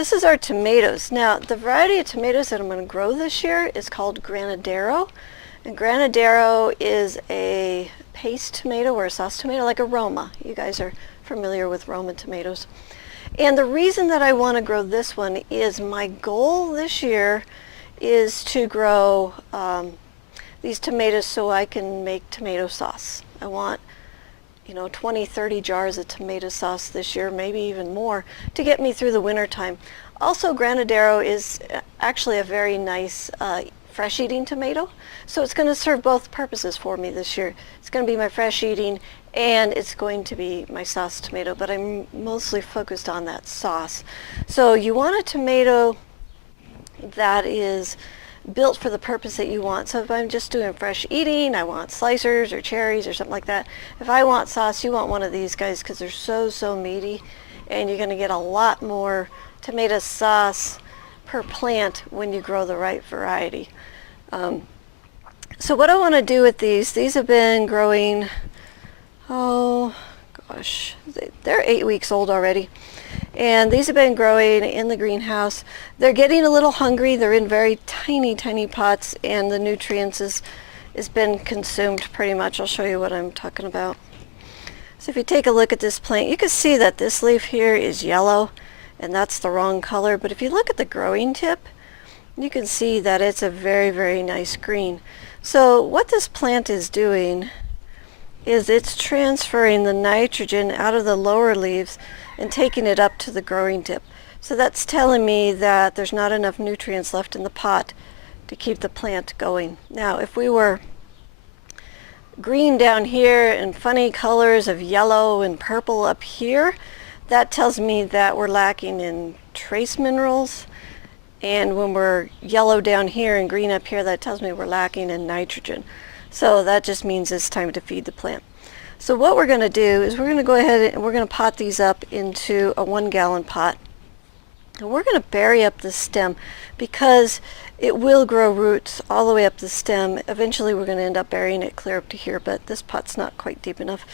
This is our tomatoes. Now, the variety of tomatoes that I'm going to grow this year is called Granadero. And Granadero is a paste tomato or a sauce tomato, like a Roma. You guys are familiar with Roma tomatoes. And the reason that I want to grow this one is my goal this year is to grow these tomatoes so I can make tomato sauce. I want 20, 30 jars of tomato sauce this year, maybe even more, to get me through the winter time. Also, Granadero is actually a very nice fresh eating tomato, so it's going to serve both purposes for me this year. It's going to be my fresh eating and it's going to be my sauce tomato, but I'm mostly focused on that sauce. So you want a tomato that is built for the purpose that you want. So if I'm just doing fresh eating, I want slicers or cherries or something like that. If I want sauce, you want one of these guys because they're so meaty, and you're going to get a lot more tomato sauce per plant when you grow the right variety. So what I want to do with these have been growing, oh gosh, they're 8 weeks old already. And these have been growing in the greenhouse. They're getting a little hungry. They're in very tiny pots, and the nutrients has been consumed pretty much. I'll show you what I'm talking about. So if you take a look at this plant, you can see that this leaf here is yellow, and that's the wrong color. But if you look at the growing tip, you can see that it's a very nice green. So what this plant is doing is it's transferring the nitrogen out of the lower leaves and taking it up to the growing tip. So that's telling me that there's not enough nutrients left in the pot to keep the plant going. Now, if we were green down here and funny colors of yellow and purple up here, that tells me that we're lacking in trace minerals. And when we're yellow down here and green up here, that tells me we're lacking in nitrogen. So that just means it's time to feed the plant. So what we're going to do is we're going to go ahead and we're going to pot these up into a 1-gallon pot. And we're going to bury up the stem because it will grow roots all the way up the stem. Eventually we're going to end up burying it clear up to here, but this pot's not quite deep enough.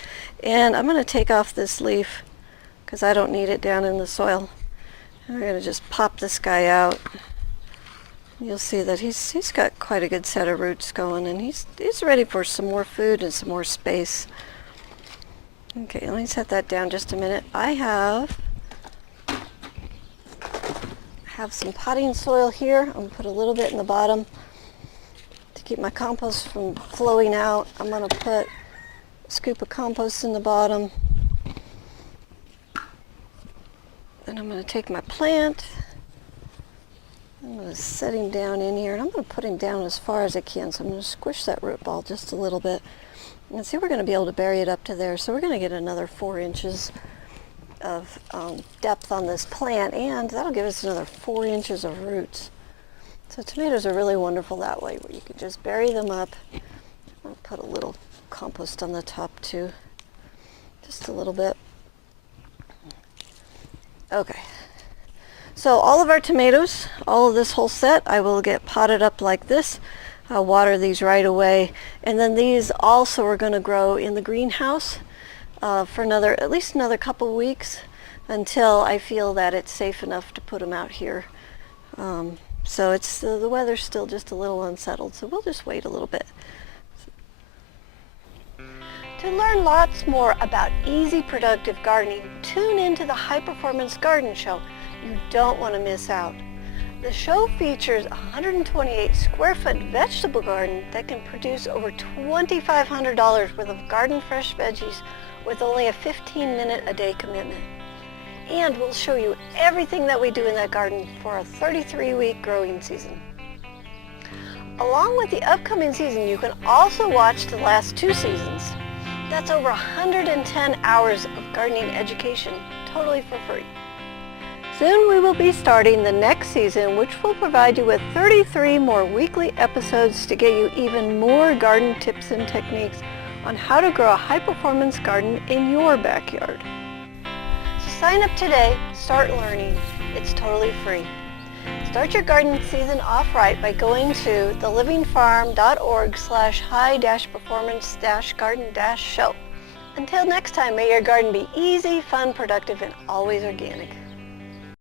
And I'm going to take off this leaf because I don't need it down in the soil. And we're going to just pop this guy out. You'll see that he's got quite a good set of roots going, and he's ready for some more food and some more space. Okay, let me set that down just a minute. I have some potting soil here. I'm going to put a little bit in the bottom to keep my compost from flowing out. I'm going to put a scoop of compost in the bottom. Then I'm going to take my plant. I'm going to set him down in here, and I'm going to put him down as far as I can. So I'm going to squish that root ball just a little bit. And see, we're going to be able to bury it up to there. So we're going to get another 4 inches of depth on this plant, and that'll give us another 4 inches of roots. So tomatoes are really wonderful that way, where you can just bury them up. I'll put a little compost on the top too, just a little bit. Okay. So all of our tomatoes, all of this whole set, I will get potted up like this. I'll water these right away. And then these also are going to grow in the greenhouse for at least another couple weeks until I feel that it's safe enough to put them out here. So it's the weather's still just a little unsettled, so we'll just wait a little bit. To learn lots more about easy, productive gardening, tune into the High Performance Garden Show. You don't want to miss out. The show features a 128 square foot vegetable garden that can produce over $2,500 worth of garden fresh veggies with only a 15-minute a day commitment. And we'll show you everything that we do in that garden for a 33-week growing season. Along with the upcoming season, you can also watch the last 2 seasons. That's over 110 hours of gardening education, totally for free. Soon we will be starting the next season, which will provide you with 33 more weekly episodes to get you even more garden tips and techniques on how to grow a high-performance garden in your backyard. So sign up today, start learning. It's totally free. Start your garden season off right by going to thelivingfarm.org/high-performance-garden-show. Until next time, may your garden be easy, fun, productive, and always organic.